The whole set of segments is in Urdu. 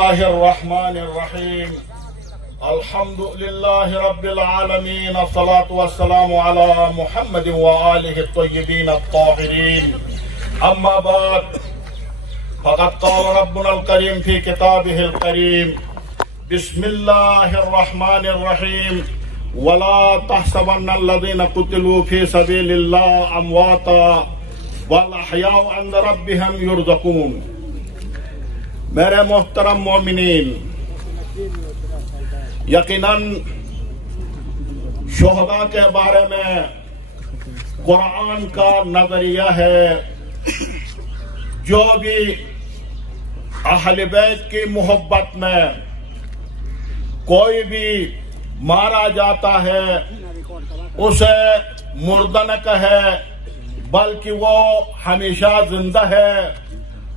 الله الرحمن الرحيم الحمد لله رب العالمين الصلاة والسلام على محمد وآله الطيبين الطاهرين أما بعد فقد قال ربنا الكريم في كتابه الكريم بسم الله الرحمن الرحيم ولا تحسبن الذين قتلوا في سبيل الله أمواتا بل أحياء عند ربهم يرزقون۔ میرے محترم مومنین، یقیناً شہداء کے بارے میں قرآن کا نظریہ ہے جو بھی اہل بیت کی محبت میں کوئی بھی مارا جاتا ہے اسے مردہ نہ کہے بلکہ وہ ہمیشہ زندہ ہے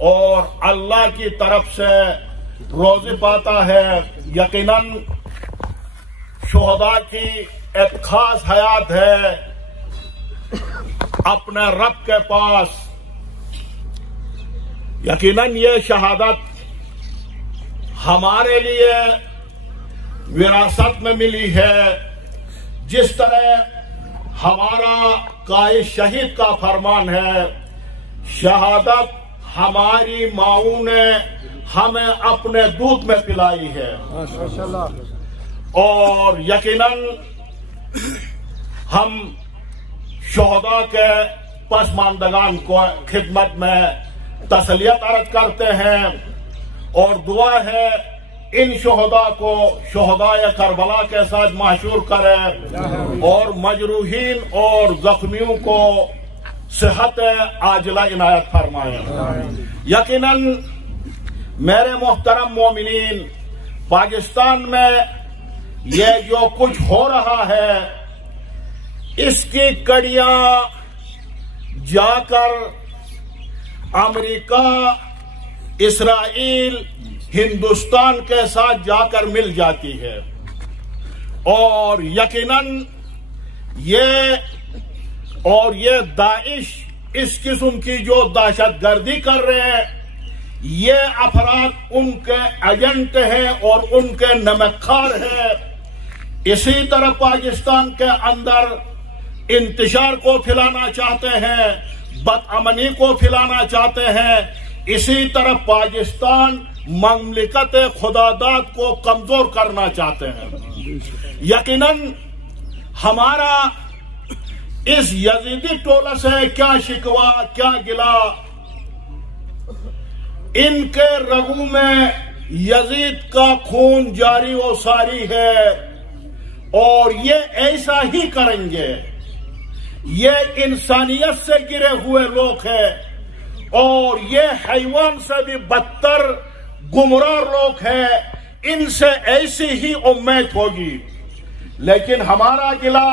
اور اللہ کی طرف سے روزی پاتا ہے۔ یقیناً شہداء کی ایک خاص حیات ہے اپنے رب کے پاس۔ یقیناً یہ شہادت ہمارے لیے وراثت میں ملی ہے، جس طرح ہمارا قائد شہید کا فرمان ہے، شہادت ہماری ماؤں نے ہمیں اپنے دودھ میں پلائی ہے۔ اور یقیناً ہم شہداء کے پسماندگان کو خدمت میں تسلیت عرض کرتے ہیں اور دعا ہے ان شہداء کو شہداء کربلا کے ساتھ محشور کرے اور مجروحین اور زخمیوں کو صحت عاجلہ عنایت فرمائے۔ یقیناً میرے محترم مومنین، پاکستان میں یہ جو کچھ ہو رہا ہے اس کی کڑیاں جا کر امریکہ، اسرائیل، ہندوستان کے ساتھ جا کر مل جاتی ہے، اور یقیناً یہ داعش اس قسم کی جو دہشت گردی کر رہے ہیں، یہ افراد ان کے ایجنٹ ہیں اور ان کے نمکخوار ہیں۔ اسی طرح پاکستان کے اندر انتشار کو پھیلانا چاہتے ہیں، بدامنی کو پھیلانا چاہتے ہیں، اسی طرح پاکستان مملکت خداداد کو کمزور کرنا چاہتے ہیں۔ یقیناً ہمارا اس یزیدی ٹولہ سے کیا شکوہ، کیا گلہ، ان کے رگوں میں یزید کا خون جاری و ساری ہے اور یہ ایسا ہی کریں گے۔ یہ انسانیت سے گرے ہوئے لوگ ہیں اور یہ حیوان سے بھی بدتر گمراہ لوگ ہیں، ان سے ایسی ہی امید ہوگی۔ لیکن ہمارا گلہ،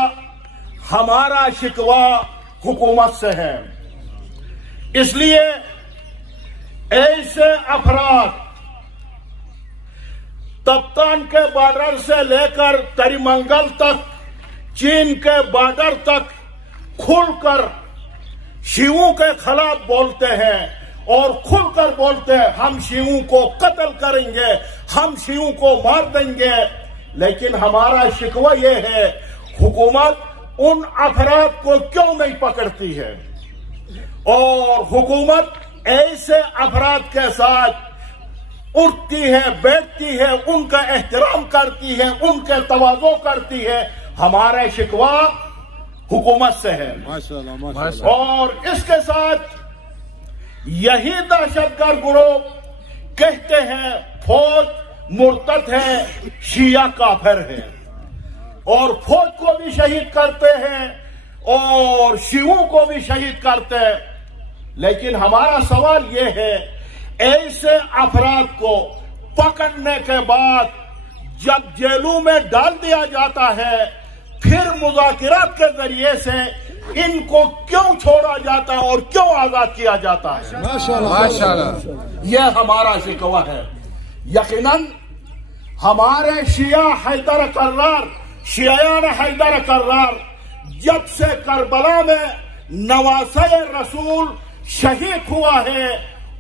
ہمارا شکوہ حکومت سے ہے۔ اس لیے ایسے افراد تپتان کے بارڈر سے لے کر تریمنگل تک، چین کے بارڈر تک کھل کر شیعوں کے خلاف بولتے ہیں اور کھل کر بولتے ہیں ہم شیعوں کو قتل کریں گے، ہم شیعوں کو مار دیں گے۔ لیکن ہمارا شکوہ یہ ہے، حکومت ان افراد کو کیوں نہیں پکڑتی ہے اور حکومت ایسے افراد کے ساتھ اٹھتی ہے، بیٹھتی ہے، ان کا احترام کرتی ہے، ان کے تواضع کرتی ہے۔ ہمارے شکوہ حکومت سے ہے۔ اور اس کے ساتھ یہی دہشت گرد گروہ کہتے ہیں فوج مرتد ہے، شیعہ کافر ہے، اور فوج کو بھی شہید کرتے ہیں اور شیعوں کو بھی شہید کرتے ہیں۔ لیکن ہمارا سوال یہ ہے، ایسے افراد کو پکڑنے کے بعد جب جیلوں میں ڈال دیا جاتا ہے، پھر مذاکرات کے ذریعے سے ان کو کیوں چھوڑا جاتا ہے اور کیوں آزاد کیا جاتا ہے؟ ماشاءاللہ، یہ ہمارا شکوہ ہے۔ یقیناً ہمارے شیعہ حیدر کرار، شیعیان حیدر کرار جب سے کربلا میں نواسۂ رسول شہید ہوا ہے،